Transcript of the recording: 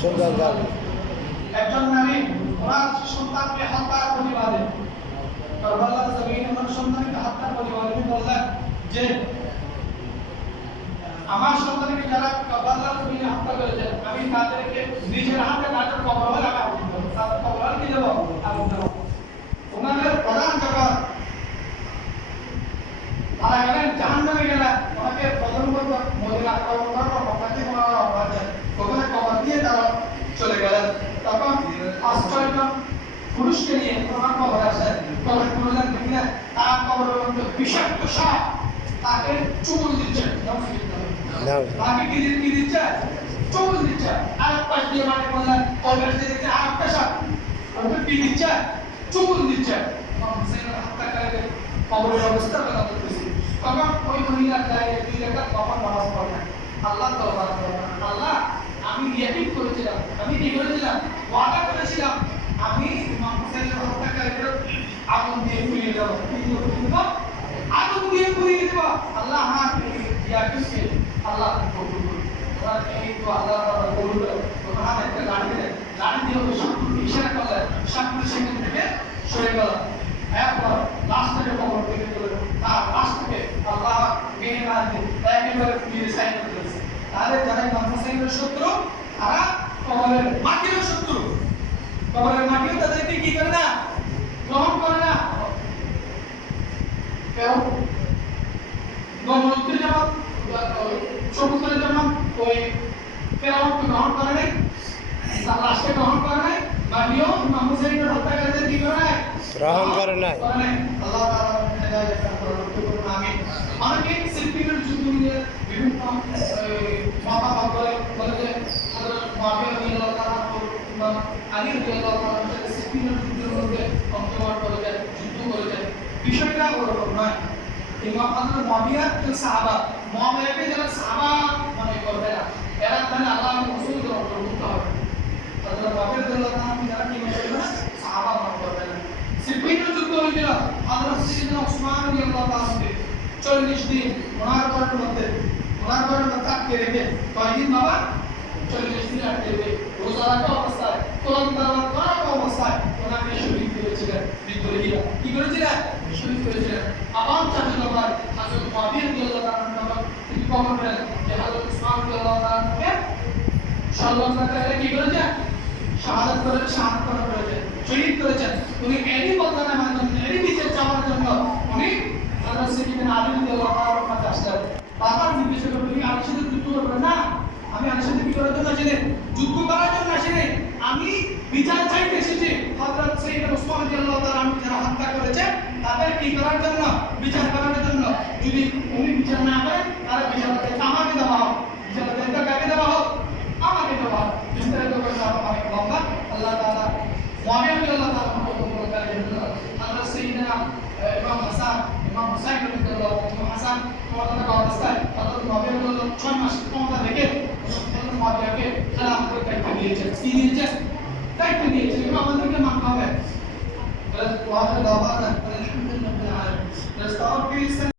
সুন্দর গান। একজন নারী ওনার সন্তানকে হত্যার প্রতিবাদে কারবালার জমিনে ওনার সন্তানকে হত্যার প্রতিবাদে বললেন যে আমার সন্তানকে যারা কারবালার জমিনে হত্যা করেছে আমি তাদেরকে নিজের হাতে তাদের কবরে আমি আগুন দেব, তাদের কবরে কি দেব? আগুন দেব। ওনাদের প্রধান জবাব তারা গেলেন জাহান্নামে গেলেন, ওনাকে প্রধান করবো মদিনা আক্রমণ করবো, ওখানে ওনারা অপরাধ ওখানে কবর দিয়ে তারা চলে গেলেন। তখন 5-6জন পুরুষকে নিয়ে ওনার কবর আসেন, কবর তুললেন, দেখলেন তার কবরের মধ্যে বিষাক্ত সাপ তাকে চুমুল দিচ্ছে, তাকে কি দিচ্ছে? চুমুল দিচ্ছে। আর এক পাশ দিয়ে মানে বললেন কবর দিয়ে দিচ্ছে আর একটা সাপ ওকে কি দিচ্ছে? চুমুল দিচ্ছে। হত্যাকারীদের কবরের অবস্থা কথা বলতেছি। তখন ওই মহিলা দাঁড়িয়ে 2 রাকাত কখন নামাজ পড়লেন, আল্লাহ তওবা করলেন, আল্লাহ আমি ইয়াকিন করেছিলাম, আমি কি করেছিলাম? ওয়াদা করেছিলাম আমি ইমাম হুসাইনের হত্যাকারীদের আগুন দিয়ে পুড়িয়ে দেব, আগুন দিয়ে পুড়িয়ে দেব। আল্লাহ আমার ইয়াকিনকে আল্লাহ কবুল করুন। তোমার এই তো আল্লাহ তাআলা কবুল করুন। তোমার একটা লাঠি দিয়ে ইশারা করলেন, সাপুরে সেখান থেকে সরে গেল। এরপর লাশটাকে কবর থেকে তুলে তার লাশটাকে আল্লাহ মেহমানকে একেবারে পুড়িয়ে সাইড করে দিয়েছে। তাহলে যারা ইমাম হুসাইনের শত্রু তারা কবরের মাটিরও শত্রু, কবরের মাটিও তাদেরকে কি করে না? গ্রহণ করে না। কেউ গমনকে যেমন সমুদ্রে যেমন ওই ফেরাউনকে গ্রহণ করে নাই, তার লাশকে গ্রহণ করে নাই, মাটিও ইমাম হুসাইনের হত্যাকারীদের কি করে নাই? গ্রহণ করে নাই। আল্লাহ তাআলা হেদায়েত দান করুন। আমিন। অনেকে সিলপিনের যুদ্ধ নিয়ে বিভিন্ন মতামত বলে যে হযরত মুআবিয়া রাদিয়াল্লাহু তাআলা ইমাম আলী রাদিয়াল্লাহু তাআলা সিলপিনের যুদ্ধের মধ্যে অংশগ্রহণ করেছেন, যুদ্ধ করেছেন। বিষয়টা ওরকম নয়। ইমাম হযরত মুআবিয়া যে সাহাবা, মুআবিয়াকে যারা সাহাবা মনে করবে না, এরা মানে আল্লাহর রাসূলের অন্তর্ভুক্ত হবে। হযরত মুআবিয়া রাদিয়াল্লাহু তাআলা যারা কি মনে করবে না, সাহাবা মনে করবে না। সিলপিনের যুদ্ধ হয়েছিল হযরত সাইয়েদনা ওসমান রাদিয়াল্লাহু তাআলা 40 দিন ওনার ঘরের মধ্যে আটকে রেখে, কয়দিন বাবা? 40 দিন আটকে রেখে রোজা রাখা অবস্থায়, কোরআন তেলাওয়াত করা অবস্থায় ওনাকে শহীদ করেছিলেন বিদ্রোহীরা। কি করেছিলেন? শহীদ করেছিলেন। আবার চাচা বাবার হযরত মুআবিয়া রাদিয়াল্লাহু তাআলা তিনি কবর পেলেন যে হযরত ওসমান রাদিয়াল্লাহু তাআলাকে সর্বপ্রকারে কি করেছেন? শাহাদাত করেছেন, শহীদ করেছেন। উনি এরই বদনামের জন্য, এরই বিচার চাওয়ার জন্য উনি হযরত সাইয়েদনা আলী রাদিয়াল্লাহু তাআলার কাছে আসলেন। বাবার নির্দেশ করে উনি আলীর সাথে যুদ্ধ করবেন না, আমি আলীর সাথে কি করার জন্য আসিনি? যুদ্ধ করার জন্য আসিনি, আমি বিচার চাইতে এসেছি। হযরত সাইয়েদনা ওসমান রাদিয়াল্লাহু তাআলা যারা হত্যা করেছে তাদের কি করার জন্য? বিচার করার জন্য। যদি উনি বিচার না করেন তাহলে বিচারকে আমাকে দেওয়া হোক, বিচারকে কাকে দেওয়া হোক? আমাকে দেওয়া হোক। বিস্তারিত করে অনেক লম্বা। আল্লাহ তাআলা মুআবিয়া রাদিয়াল্লাহু তাআলা হযরত সাইয়েদনা ইমাম হাসান, ইমাম হুসাইন রাদিয়াল্লাহু তাআলা হাসান ক্ষমতা অবস্থায় হযরত মুআবিয়া রাদিয়াল্লাহু 6 মাস ক্ষমতা রেখে হযরত মুআবিয়াকে খেলাফতের দায়িত্ব দিয়েছেন। কি দিয়েছেন? দায়িত্ব দিয়েছেন। এগুলো আমাদেরকে মানতে হবে। আলহামদুলিল্লাহ।